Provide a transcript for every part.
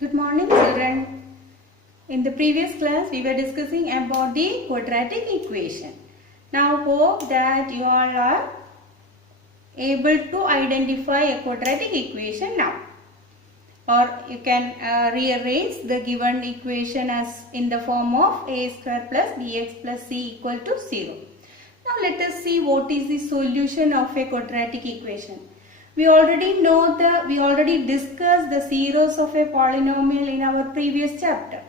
Good morning, children. In the previous class, we were discussing about the quadratic equation. Now, hope that you all are able to identify a quadratic equation now. Or you can rearrange the given equation as in the form of a square plus bx plus c equal to 0. Now, let us see what is the solution of a quadratic equation. We already discussed the zeros of a polynomial in our previous chapter.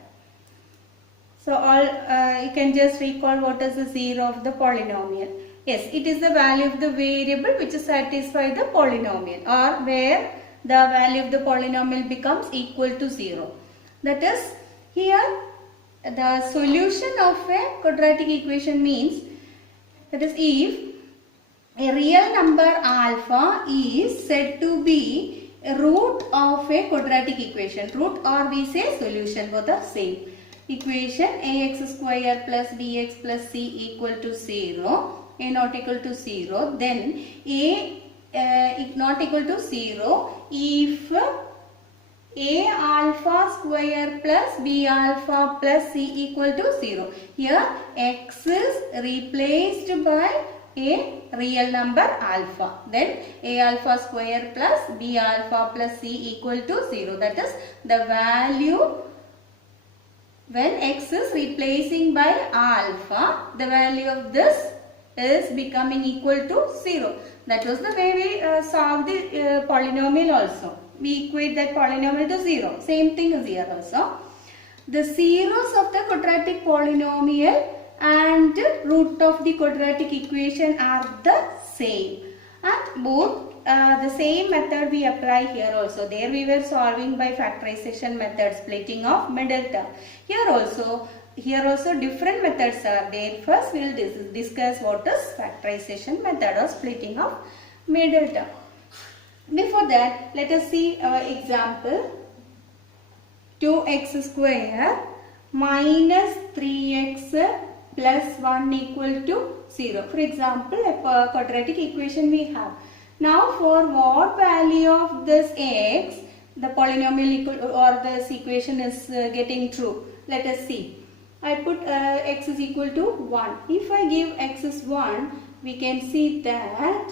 So you can just recall what is the zero of the polynomial. Yes, it is the value of the variable which satisfies the polynomial, or where the value of the polynomial becomes equal to 0. That is, here the solution of a quadratic equation means, that is, if a real number alpha is said to be a root of a quadratic equation. Root, or we say solution, both are same. Equation ax square plus bx plus c equal to 0, a not equal to 0. Then a not equal to 0 if a alpha square plus b alpha plus c equal to 0. Here x is replaced by a real number alpha. Then a alpha square plus b alpha plus c equal to 0. That is the value when x is replacing by alpha, the value of this is becoming equal to 0. That was the way we solve the polynomial also. We equate that polynomial to 0. Same thing is here also. The zeros of the quadratic polynomial and root of the quadratic equation are the same, and both the same method we apply here also. There we were solving by factorization method, splitting of middle term. Here also different methods are there. First we will discuss what is factorization method or splitting of middle term. Before that, let us see example. 2x square minus 3x plus 1 equal to 0. For example, a quadratic equation we have. Now, for what value of this x the polynomial equal or this equation is getting true? Let us see. I put x is equal to 1. If I give x is 1, we can see that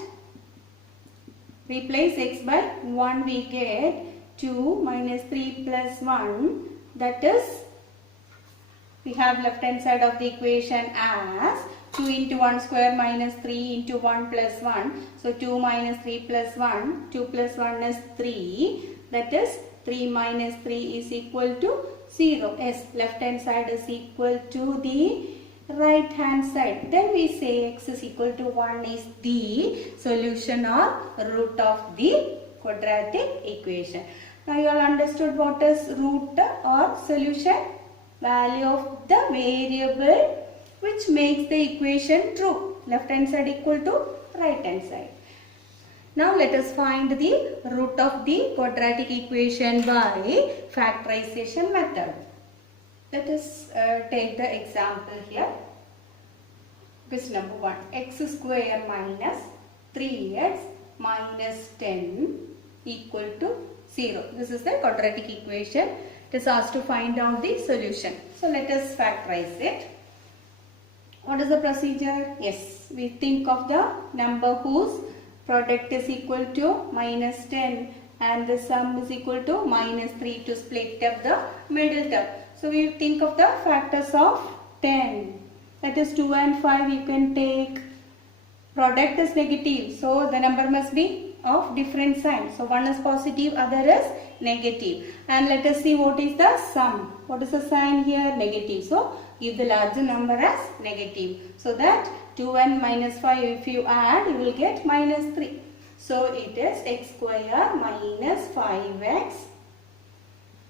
replace x by 1, we get 2 minus 3 plus 1. That is, we have left hand side of the equation as 2 into 1 square minus 3 into 1 plus 1. So 2 minus 3 plus 1, 2 plus 1 is 3. That is 3 minus 3 is equal to 0. Yes, left hand side is equal to the right hand side. Then we say x is equal to 1 is the solution or root of the quadratic equation. Now you all understood what is root or solution? Value of the variable which makes the equation true. Left hand side equal to right hand side. Now let us find the root of the quadratic equation by factorization method. Let us take the example here. Question number 1. X square minus 3x minus 10 equal to 0. This is the quadratic equation. It is asked to find out the solution. So let us factorize it. What is the procedure? Yes, we think of the number whose product is equal to minus 10 and the sum is equal to minus 3 to split up the middle term. So we think of the factors of 10. That is 2 and 5 you can take. Product is negative, so the number must be of different sign. So one is positive, other is negative. And let us see what is the sum. What is the sign here? Negative. So give the larger number as negative. So that 2 and minus 5 if you add, you will get minus 3. So it is x square minus 5x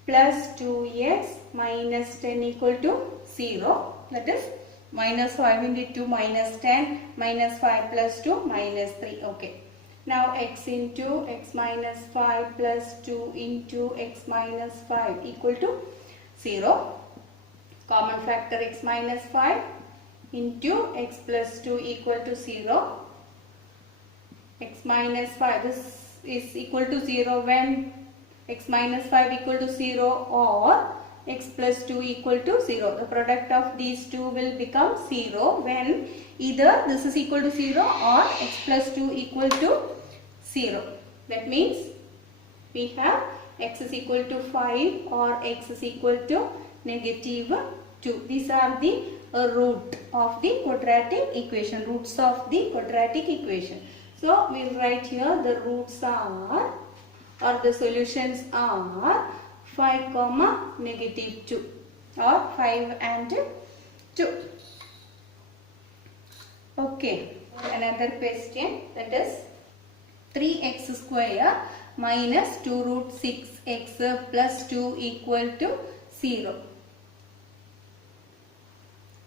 plus 2x minus 10 equal to 0. That is minus 5 into 2 minus 10 minus 5 plus 2 minus 3. Okay. Now x into x minus 5 plus 2 into x minus 5 equal to 0. Common factor x minus 5 into x plus 2 equal to 0. X minus 5, this is equal to 0 when x minus 5 equal to 0 or x plus 2 equal to 0. The product of these two will become 0 when either this is equal to 0 or x plus 2 equal to 0. That means we have x is equal to 5 or x is equal to negative 2. These are the root of the quadratic equation, roots of the quadratic equation. So we will write here the roots are, or the solutions are 5 comma negative 2 or 5 and 2. Okay, another question, that is 3x square minus 2 root 6x plus 2 equal to 0.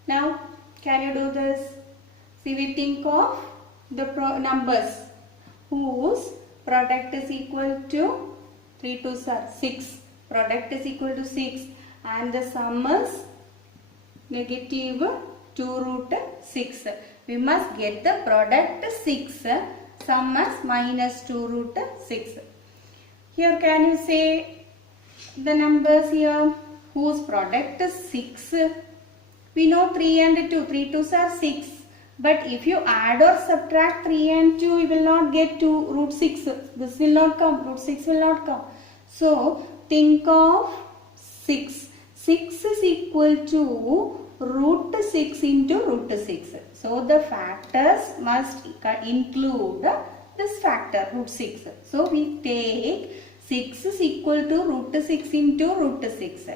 Now, can you do this? See, we think of the numbers whose product is equal to 3 2s are 6. Product is equal to 6 and the sum is negative 2 root 6. We must get the product 6, sum is minus 2 root 6. Here can you say the numbers here whose product is 6? We know 3 and 2. 3 2s are 6. But if you add or subtract 3 and 2, you will not get 2 root 6. This will not come. Root 6 will not come. So, think of 6. 6 is equal to root 6 into root 6. So, the factors must include this factor, root 6. So, we take 6 is equal to root 6 into root 6.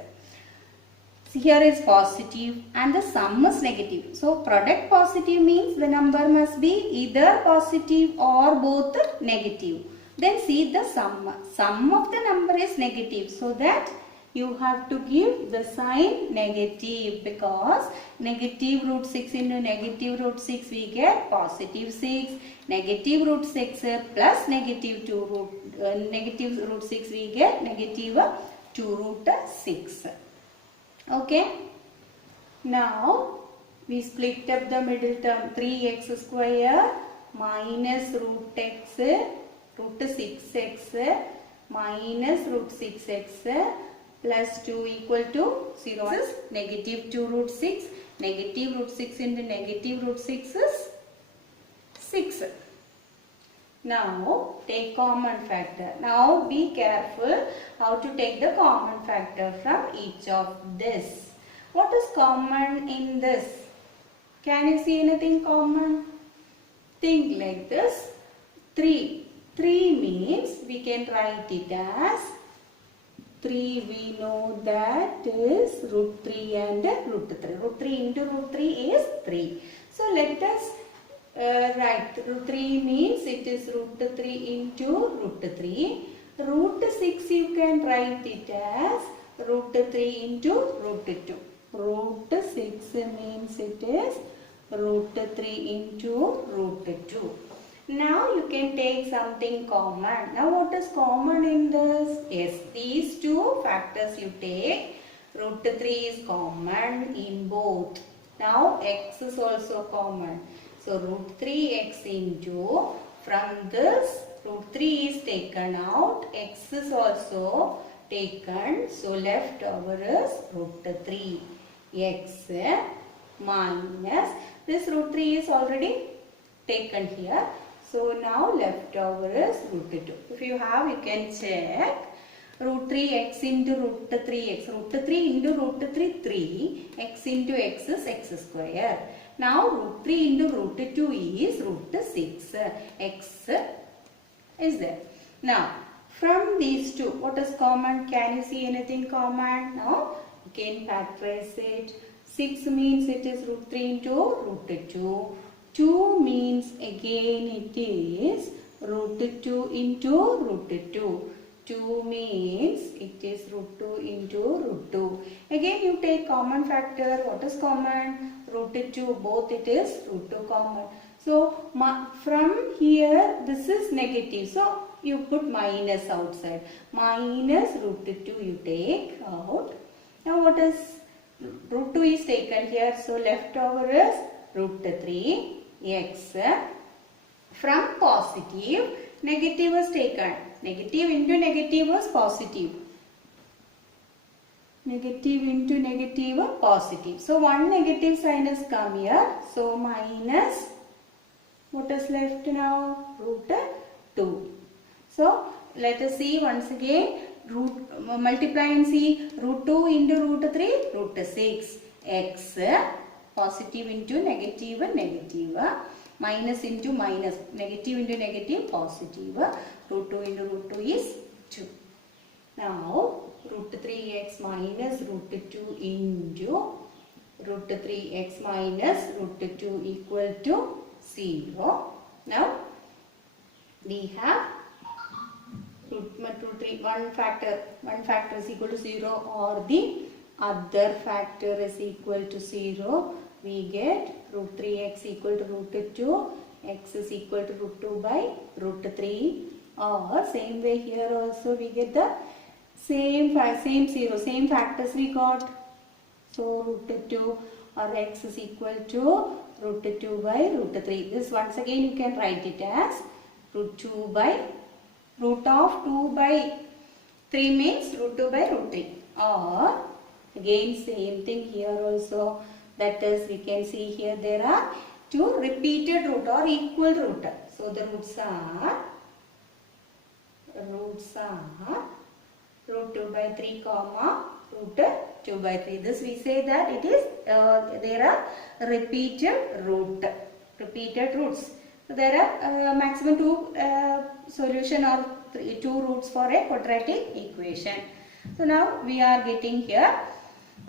Here is positive and the sum is negative. So, product positive means the number must be either positive or both negative. Then see the sum. Sum of the number is negative. So, that you have to give the sign negative, because negative root 6 into negative root 6 we get positive 6. Negative root 6 plus negative 2 root, negative root 6 we get negative 2 root 6. Okay. Now we split up the middle term. 3x square minus root x root 6x minus root 6x plus 2 equal to 0. This is negative 2 root 6. Negative root 6 into negative root 6 is 6. Now take common factor. Now be careful how to take the common factor from each of this. What is common in this? Can you see anything common? Think like this. 3. 3 means we can write it as 3. We know that is root 3 and root 3. Root 3 into root 3 is 3. So let us write root 3 means it is root 3 into root 3. Root 6 you can write it as root 3 into root 2. Root 6 means it is root 3 into root 2. Now you can take something common. Now what is common in this? Yes, these two factors you take. Root 3 is common in both. Now x is also common. So root 3x into, from this root 3 is taken out, x is also taken. So left over is root 3x minus, this root 3 is already taken here. So now left over is root 2. If you have, you can check. Root 3x into root 3x. Root 3 into root 3, 3. X into x is x square. Now root 3 into root 2 is root 6. X is there. Now from these two, what is common? Can you see anything common? Now you can factorize it. 6 means it is root 3 into root 2. 2 means again it is root 2 into root 2. 2 means it is root 2 into root 2. Again you take common factor. What is common? Root 2. Both it is root 2 common. So from here this is negative. So you put minus outside. Minus root 2 you take out. Now what is? Root 2 is taken here. So left over is root 3 x. From positive, negative is taken. Negative into negative was positive. Negative into negative was positive. So one negative sign has come here. So minus, what is left now? Root 2. So let us see once again. Multiply and see. Root 2 into root 3, root 6. X, positive into negative, negative. Minus into minus, negative into negative, positive. Root 2 into root 2 is 2. Now, root 3x minus root 2 into root 3x minus root 2 equal to 0. Now, we have one factor is equal to 0 or the other factor is equal to 0. We get root 3x equal to root 2, x is equal to root 2 by root 3, or same way here also we get the same factors we got. So root 2 or x is equal to root 2 by root 3. This once again you can write it as root 2 by root of 2 by 3 means root 2 by root 3, or again same thing here also, that is we can see here there are two repeated root or equal root. So the roots are root 2 by 3 comma root 2 by 3. This we say that it is there are repeated roots. So there are maximum two solution or two roots for a quadratic equation. So now we are getting here.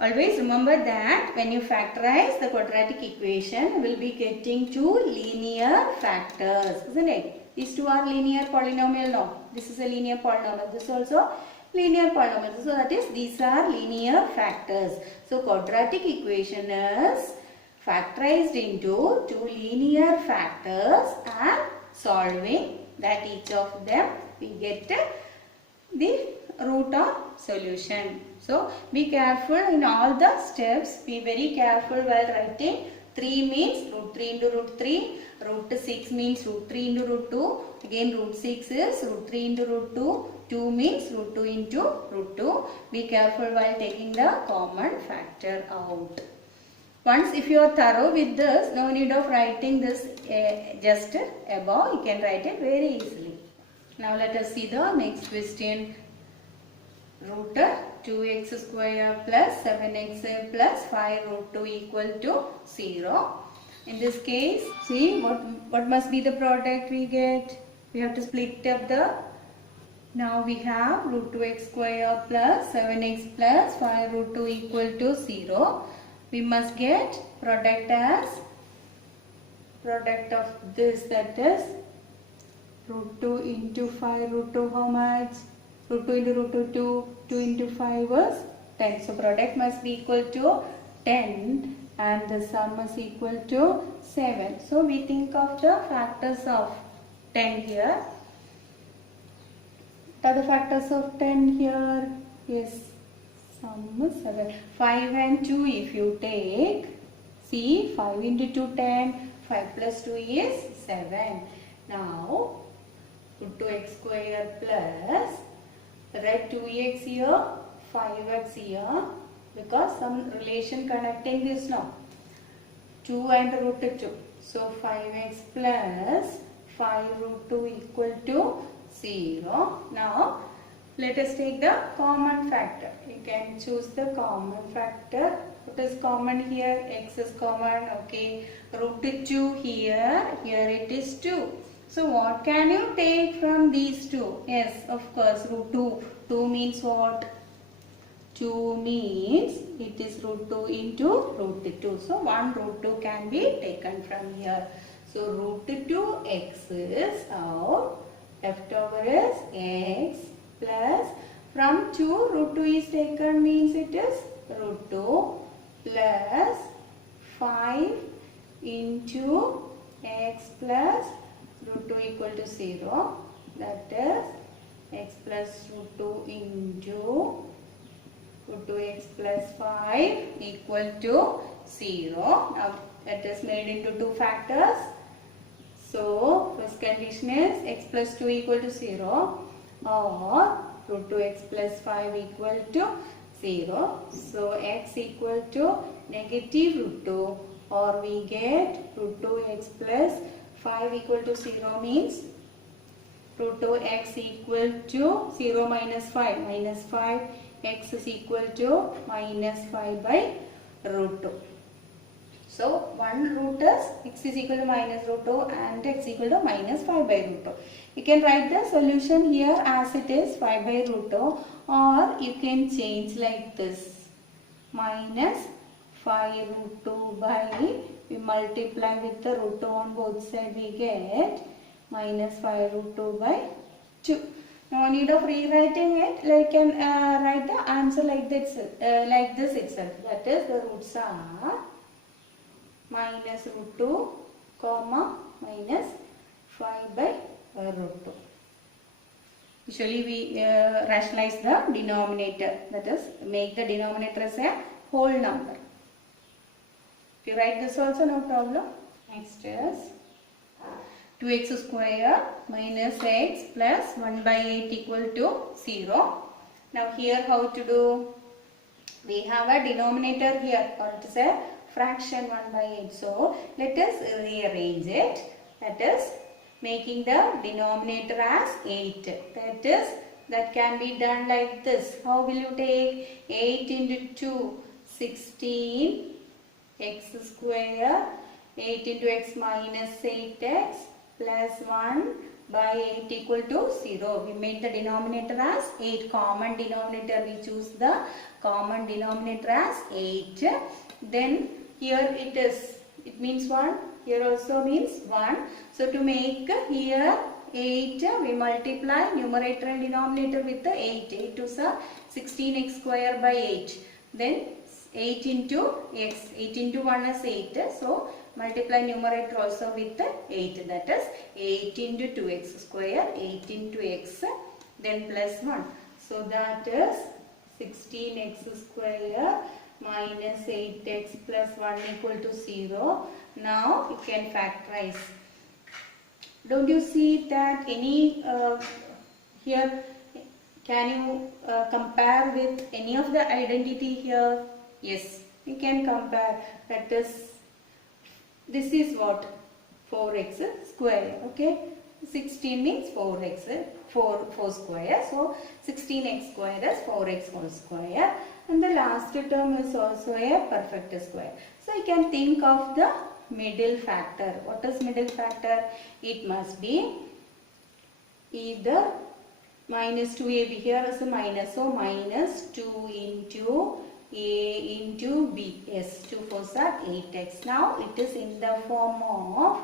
Always remember that when you factorize the quadratic equation, we will be getting two linear factors, isn't it? These two are linear polynomial. No, this is a linear polynomial. This is also linear polynomial. So that is, these are linear factors. So quadratic equation is factorized into two linear factors, and solving that each of them we get the root of solution. So be careful in all the steps. Be very careful while writing. 3 means root 3 into root 3. Root 6 means root 3 into root 2. Again root 6 is root 3 into root 2. 2 means root 2 into root 2. Be careful while taking the common factor out. Once if you are thorough with this, no need of writing this just above. You can write it very easily. Now let us see the next question. Root 2x square plus 7x plus 5 root 2 equal to 0. In this case, see what must be the product we get? We have to split up the. Now we have root 2x square plus 7x plus 5 root 2 equal to 0. We must get product as product of this, that is root 2 into 5 root 2 how much? Root 2 into root 2, 2 into 5 was 10. So product must be equal to 10 and the sum is equal to 7. So we think of the factors of 10 here. What are the factors of 10 here? Yes, sum is 7. 5 and 2 if you take, see 5 into 2 10, 5 plus 2 is 7. Now root 2x square plus, write 2x here, 5x here, because some relation connecting this now. 2 and root 2. So 5x plus 5 root 2 equal to 0. Now let us take the common factor. You can choose the common factor. What is common here? X is common. Okay. Root 2 here. Here it is 2. So what can you take from these two? Yes, of course, root 2. 2 means what? 2 means it is root 2 into root 2. So one root 2 can be taken from here. So root 2x is out. Leftover is x plus, from 2 root 2 is taken means it is root 2 plus 5 into x plus root 2 equal to 0, that is x plus root 2 into root 2x plus 5 equal to 0. Now that is made into two factors. So first condition is x plus 2 equal to 0. or root 2x plus 5 equal to 0. So x equal to negative root 2, or we get root 2x plus 5 equal to 0 means root 2x equal to 0 minus 5. Minus 5, x is equal to minus 5 by root 2. So one root is x is equal to minus root 2 and x equal to minus 5 by root 2. You can write the solution here as it is 5 by root 2, or you can change like this. Minus 5 root 2 by, we multiply with the root 2 on both sides, we get minus 5 root 2 by 2. No need of rewriting it. Like can write the answer like this itself. That is, the roots are minus root 2 comma minus 5 by root 2. Usually we rationalize the denominator, that is make the denominator as a whole number. If you write this also, no problem. Next is 2x square minus x plus 1 by 8 equal to 0. Now here how to do? We have a denominator here, or it is a fraction 1 by 8. So let us rearrange it. That is making the denominator as 8. That can be done like this. How will you take 8 into 2? 16 x square, 8 into x minus 8x plus 1 by 8 equal to 0. We made the denominator as 8. Common denominator, we choose the common denominator as 8. Then here it means 1. Here also means 1. So to make here 8, we multiply numerator and denominator with the 8. 8 to 16x square by 8. Then 8 into x. 8 into 1 is 8. So multiply numerator also with 8. That is 8 into 2x square. 8 into x. Then plus 1. So that is 16x square minus 8x plus 1 equal to 0. Now you can factorize. Don't you see that any here? Can you compare with any of the identity here? Yes, you can compare. That is, this is what? 4x square. Okay, 16 means 4x, 4 square. So 16x square is 4x whole square. And the last term is also a perfect square. So you can think of the middle factor. What is middle factor? It must be either minus 2ab. Here is a minus. So minus 2 into a into b. Yes, 2 4s are 8x. Now it is in the form of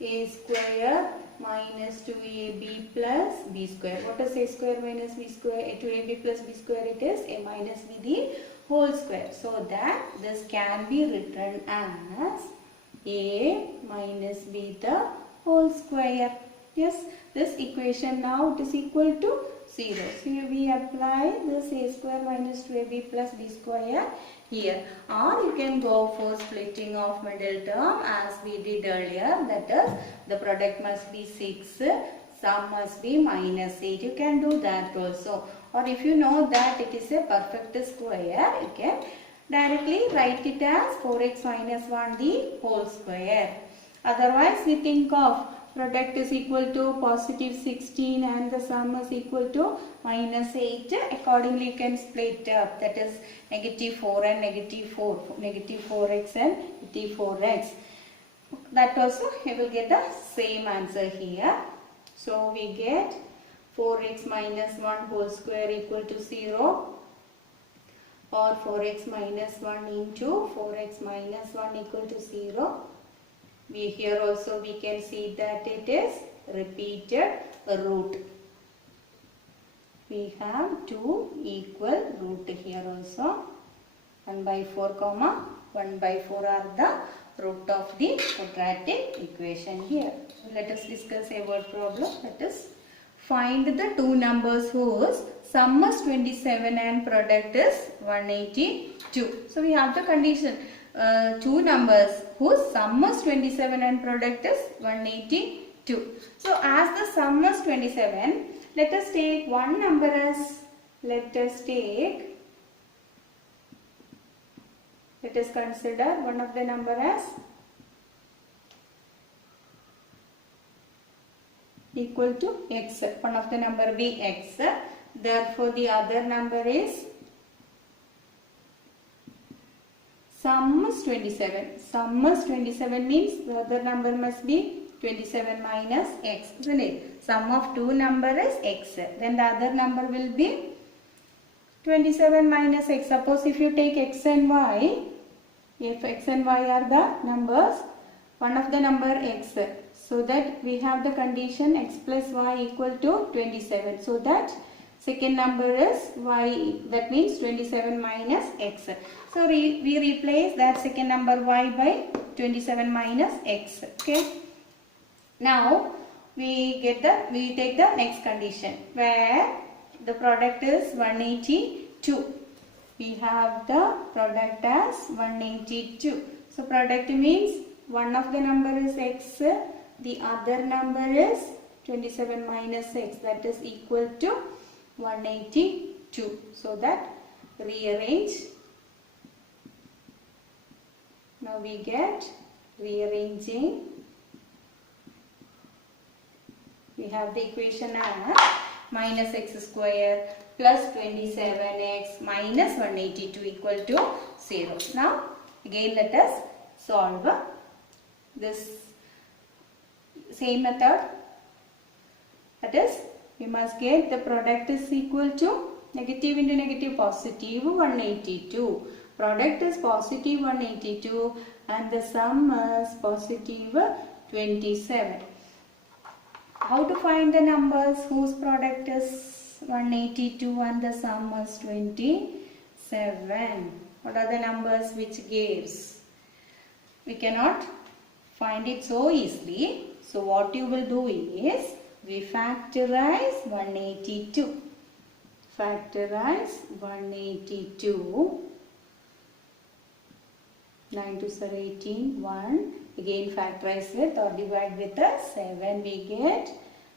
a square minus 2ab plus b square. What is a square minus b square? 2ab plus b square, it is a minus b the whole square. So that this can be written as a minus b the whole square. Yes, this equation now it is equal to 0. So we apply this a square minus 2ab plus b square here. Or you can go for splitting of middle term as we did earlier. That is, the product must be 6, sum must be minus 8. You can do that also. Or if you know that it is a perfect square, you can directly write it as 4x minus 1 the whole square. Otherwise, we think of product is equal to positive 16 and the sum is equal to minus 8. Accordingly, you can split up. That is negative 4 and negative 4. Negative 4x and negative 4x. That also you will get the same answer here. So we get 4x minus 1 whole square equal to 0. Or 4x minus 1 into 4x minus 1 equal to 0. Here also we can see that it is repeated root. We have 2 equal root here also. 1 by 4 comma 1 by 4 are the root of the quadratic equation here. Let us discuss a word problem. That is, find the two numbers whose sum is 27 and product is 182. So we have the condition. Two numbers whose sum is 27 and product is 182. So as the sum is 27 let us take one number as, let us consider one of the number as equal to x. One of the number be x. Therefore, the other number is sum is 27. Sum is 27 means the other number must be 27 minus x, isn't it? Sum of two number is x. Then the other number will be 27 minus x. Suppose if you take x and y, if x and y are the numbers, one of the number x. So that we have the condition x plus y equal to 27. So that second number is y, that means 27 minus x. So we replace that second number y by 27 minus x. Okay. Now we take the next condition where the product is 182. We have the product as 182. So product means one of the number is x, the other number is 27 minus x, that is equal to 182. So that rearrange. Now we get rearranging. We have the equation as minus x square plus 27x minus 182 equal to 0. Now again let us solve this same method. That is, we must get the product is equal to negative into negative positive 182. Product is positive 182 and the sum is positive 27. How to find the numbers whose product is 182 and the sum is 27? What are the numbers which gives? We cannot find it so easily. So what you will do is, we factorize 182. Factorize 182. 9 to 18, 1. Again factorize with or divide with the 7. We get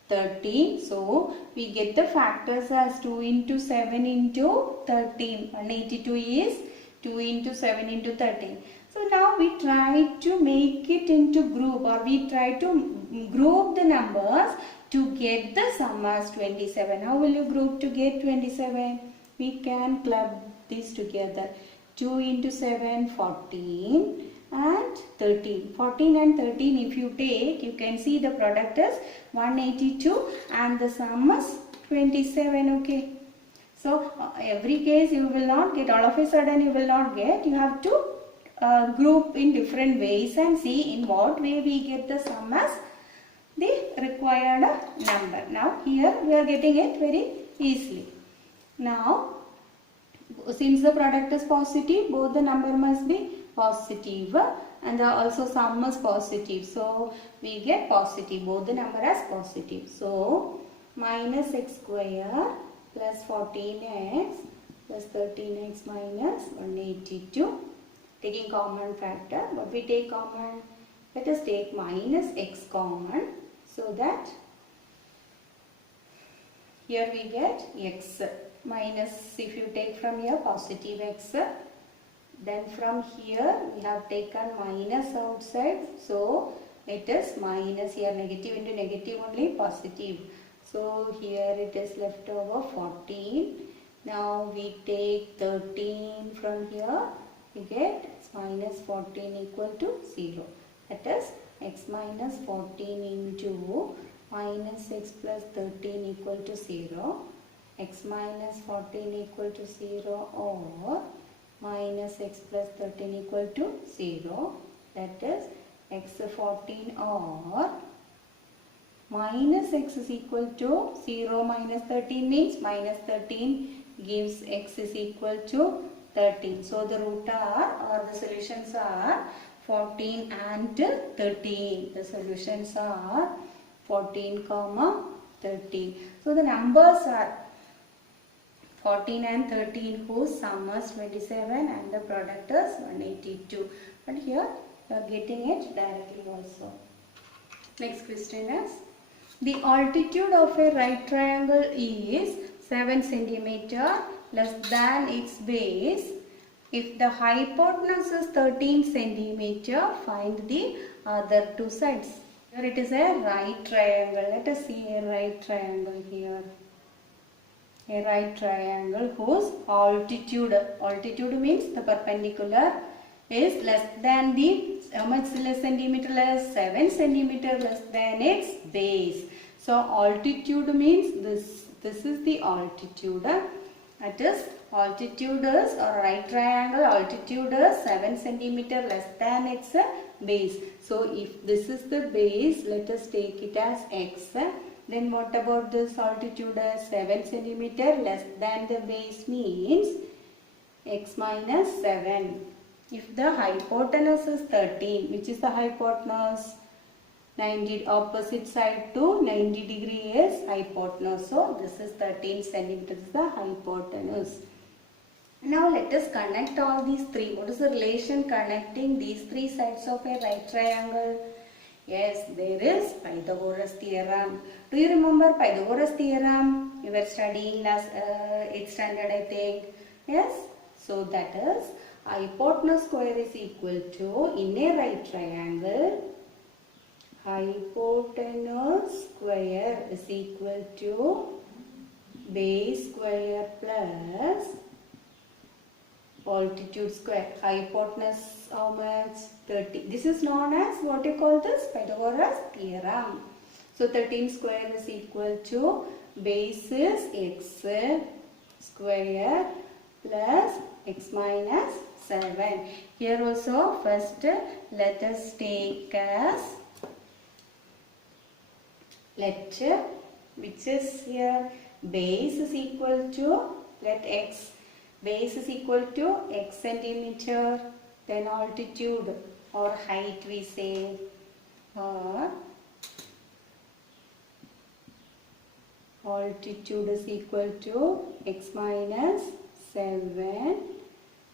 13. So we get the factors as 2 into 7 into 13. 182 is 2 into 7 into 13. So now we try to make it into group, or we try to group the numbers to get the sum as 27. How will you group to get 27? We can club these together. 2 into 7, 14 and 13. 14 and 13 if you take, you can see the product is 182 and the sum is 27. Okay. So every case you will not get, all of a sudden you will not get. You have to group in different ways and see in what way we get the sum as the required number. Now here we are getting it very easily. Now since the product is positive, both the number must be positive and also sum is positive. So we get positive, both the number as positive. So minus x square plus 14x plus 13x minus 182. Taking common factor, what we take common? Let us take minus x common, so that here we get x minus, if you take from here positive x, then from here we have taken minus outside, so it is minus, here negative into negative only positive. So here it is left over 14. Now we take 13 from here, we get x minus 14 equal to 0. That is x minus 14 into minus x plus 13 equal to 0. X minus 14 equal to 0 or minus x plus 13 equal to 0. That is x 14 or minus x is equal to 0 minus 13 means minus 13 gives x is equal to 13. So the root are, or the solutions are 14 and 13. The solutions are 14 comma 13. So the numbers are 14 and 13 whose sum is 27 and the product is 182. But here you are getting it directly also. Next question is, The altitude of a right triangle is 7 centimeter less than its base. If the hypotenuse is 13 centimeter, find the other two sides. Here it is a right triangle. Let us see a right triangle here. A right triangle whose altitude means the perpendicular is less than the, how much less centimeter less? 7 centimeter less than its base. So altitude means this is the altitude. That is, altitude is, or right triangle altitude is 7 centimeter less than its base. So if this is the base, let us take it as x. Then what about this altitude as 7 centimeter less than the base means x minus 7. If the hypotenuse is 13, which is the hypotenuse? 90, opposite side to 90 degree is hypotenuse. So this is 13 centimeters is the hypotenuse. Now let us connect all these three. What is the relation connecting these three sides of a right triangle? Yes, there is Pythagoras theorem. Do you remember Pythagoras theorem? You were studying last 8th standard, I think. Yes. So that is hypotenuse square is equal to, in a right triangle, hypotenuse square is equal to base square plus altitude square. Hypotenuse how much? 30. This is known as what you call this? Pythagoras theorem. So 13 square is equal to base is x square plus x minus 7. Here also first let us take as which is here base is equal to, let x, base is equal to x centimeter, then altitude or height we say, or altitude is equal to x minus 7.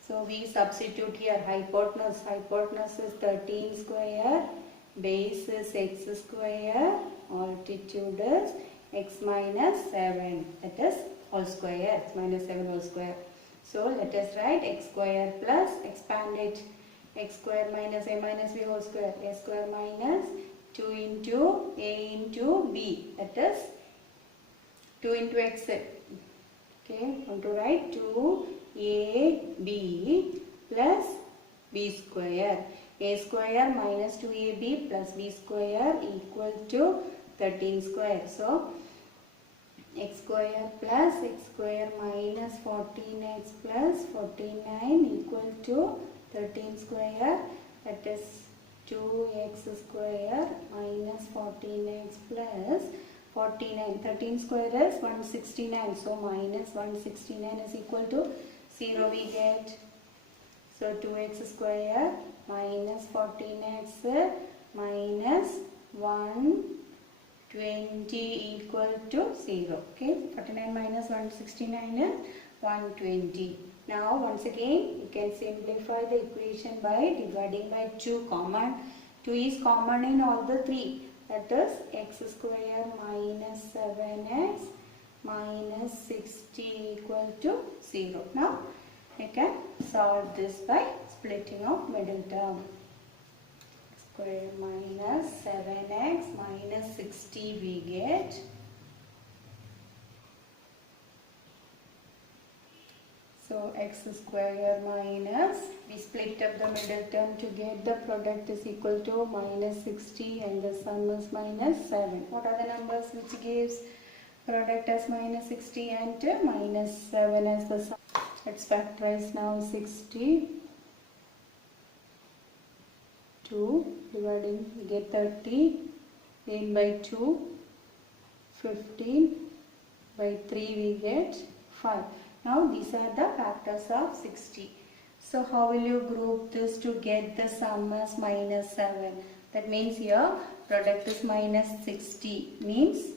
So we substitute here hypotenuse is 13 square, base is x square, altitude is x minus 7, that is whole square, x minus 7 whole square. So let us write x square plus, expand it, x square minus a minus b whole square, a square minus 2 into a into b, that is 2 into x. Okay, I want to write 2ab plus b square. A square minus 2ab plus b square equal to 13 square. So x square plus x square minus 14x plus 49 equal to 13 square, that is 2x square minus 14x plus 49. 13 square is 169. So minus 169 is equal to 0 we get. So 2x square minus 14x minus 120 equal to 0. Okay, 49 minus 169 is 120. Now once again you can simplify the equation by dividing by 2 common. 2 is common in all the three. That is x square minus 7x minus 60 equal to 0. Now you can solve this by splitting of middle term. Square minus 7x minus 60 we get. So x square minus, we split up the middle term to get the product is equal to minus 60 and the sum is minus 7. What are the numbers which gives product as minus 60 and minus 7 as the sum? Let's factorize now. 60 2 dividing, we get 30, then by 2, 15, by 3 we get 5. Now these are the factors of 60. So how will you group this to get the sum as minus 7? That means here product is minus 60, means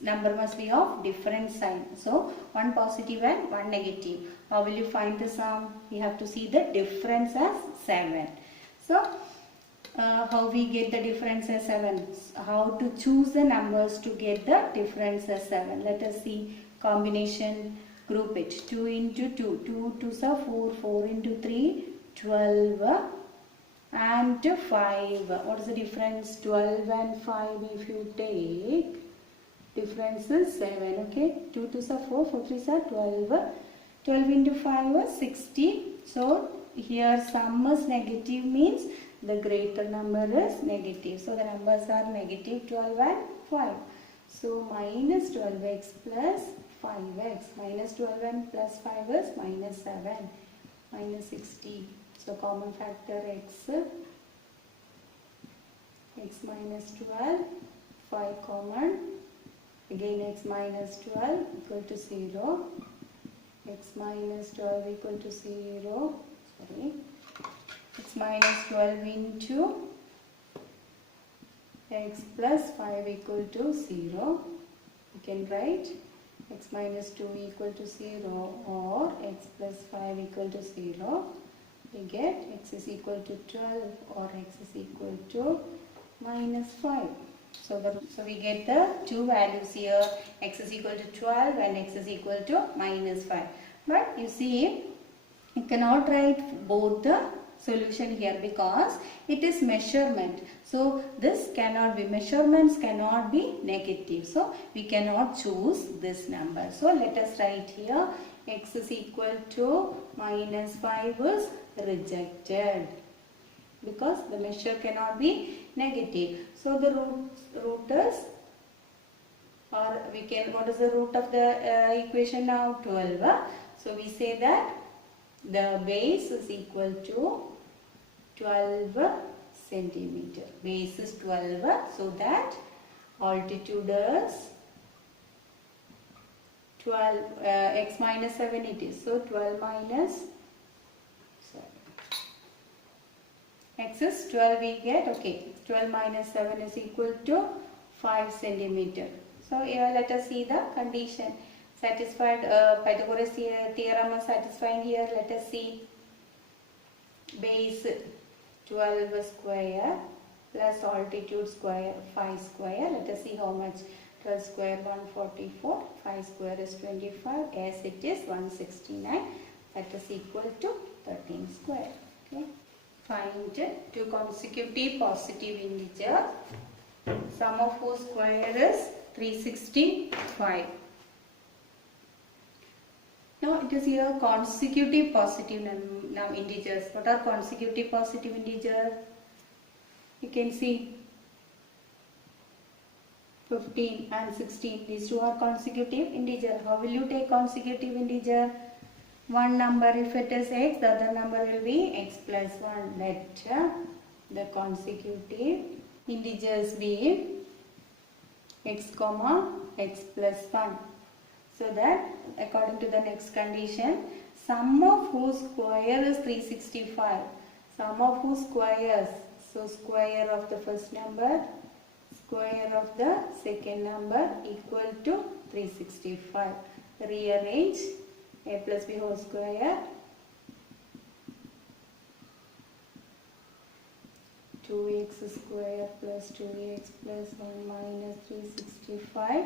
number must be of different sign. So one positive and one negative. How will you find the sum? You have to see the difference as 7. So how we get the difference as 7. How to choose the numbers to get the difference as 7. Let us see combination. Group it. 2 into 2. 2 2s are 4. 4 into 3. 12 and 5. What is the difference? 12 and 5 if you take. Difference is 7. Okay. 2 2s are 4. 4 3s are 12. 12 into 5 is 60. So here sum is negative means the greater number is negative. So the numbers are negative 12 and 5. So minus 12x plus 5x. Minus 12 and plus 5 is minus 7. Minus 60. So common factor x. X minus 12. 5 common. Again x minus 12 equal to 0. X minus 12 equal to 0. Sorry. X minus 12 into x plus 5 equal to 0. You can write x minus 2 equal to 0 or x plus 5 equal to 0. We get x is equal to 12 or x is equal to minus 5. So we get the two values here. X is equal to 12 and x is equal to minus 5. But you see, you cannot write both the solution here because it is measurement. So this cannot be, measurements cannot be negative. So we cannot choose this number. So let us write here x is equal to minus 5 is rejected because the measure cannot be negative. So the root is, or we can, what is the root of the equation now? 12. So we say that the base is equal to 12 centimeter. Base is 12, so that altitude is 12, x minus 7 it is. So 12 minus, x is 12 we get, okay. 12 minus 7 is equal to 5 centimeter. So here let us see the condition. Satisfied, Pythagoras theorem is satisfying here. Let us see. Base 12 square plus altitude square 5 square. Let us see how much. 12 square 144, 5 square is 25, as it is 169. That is equal to 13 square. Okay. Find two consecutive positive integers, sum of whose square is 365. Now it is here consecutive positive integers. What are consecutive positive integers? You can see 15 and 16. These two are consecutive integer. How will you take consecutive integer? One number, if it is x, the other number will be x plus 1. Let the consecutive integers be x comma x plus 1. So that according to the next condition, sum of whose square is 365. Sum of whose squares? So square of the first number, square of the second number equal to 365. Rearrange. A plus b whole square 2x square plus 2x plus 1 minus 365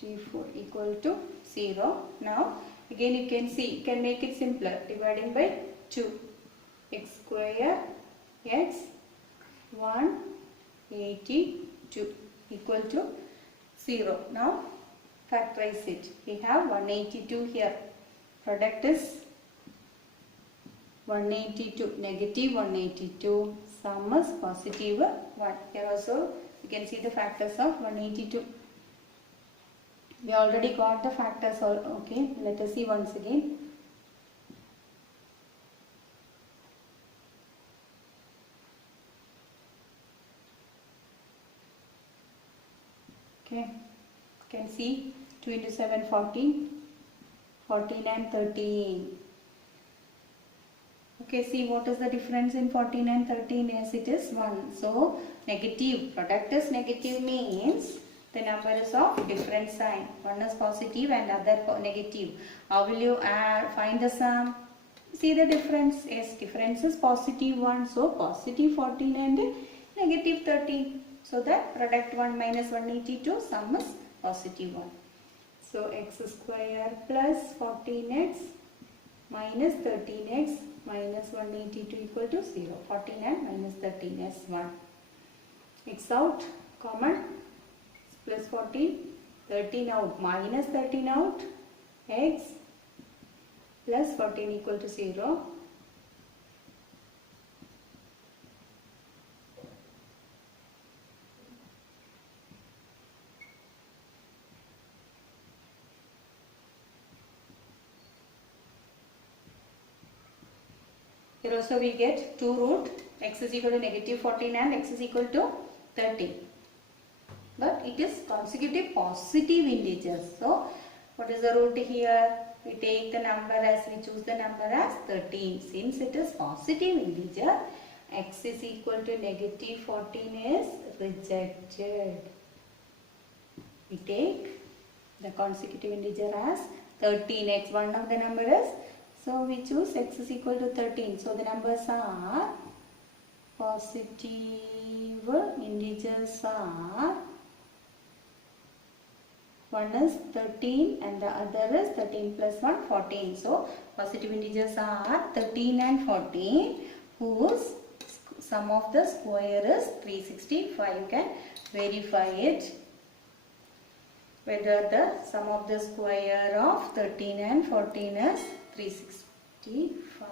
64 equal to 0. Now again you can see, you can make it simpler, dividing by 2. X square x 182 equal to 0. Now factorize it. We have 182 here. Product is 182, negative 182. Sum is positive 1. Here also you can see the factors of 182. We already got the factors. Okay, let us see once again. Okay, you can see 2 into 7, 14, 14 and 13. Okay, see what is the difference in 14 and 13? Yes, it is 1. So, negative, product is negative means the number is of different sign. One is positive and other negative. How will you find the sum? See the difference? Yes, difference is positive 1. So positive 14 and negative 13. So the product 1 minus 182, sum is positive 1. So x square plus 14x minus 13x minus 182 equal to 0. 14 and minus 13 is 1. X out, common, plus 14, 13 out, minus 13 out, x plus 14 equal to 0. Here also we get 2 root, x is equal to negative 14 and x is equal to 13. But it is consecutive positive integers. So what is the root here? We take the number as, we choose the number as 13. Since it is positive integer, x is equal to negative 14 is rejected. We take the consecutive integer as 13x. One of the number is, so we choose x is equal to 13. So the numbers are positive integers are, one is 13 and the other is 13 plus 1, 14. So positive integers are 13 and 14 whose sum of the square is 365. You can verify it whether the sum of the square of 13 and 14 is 365.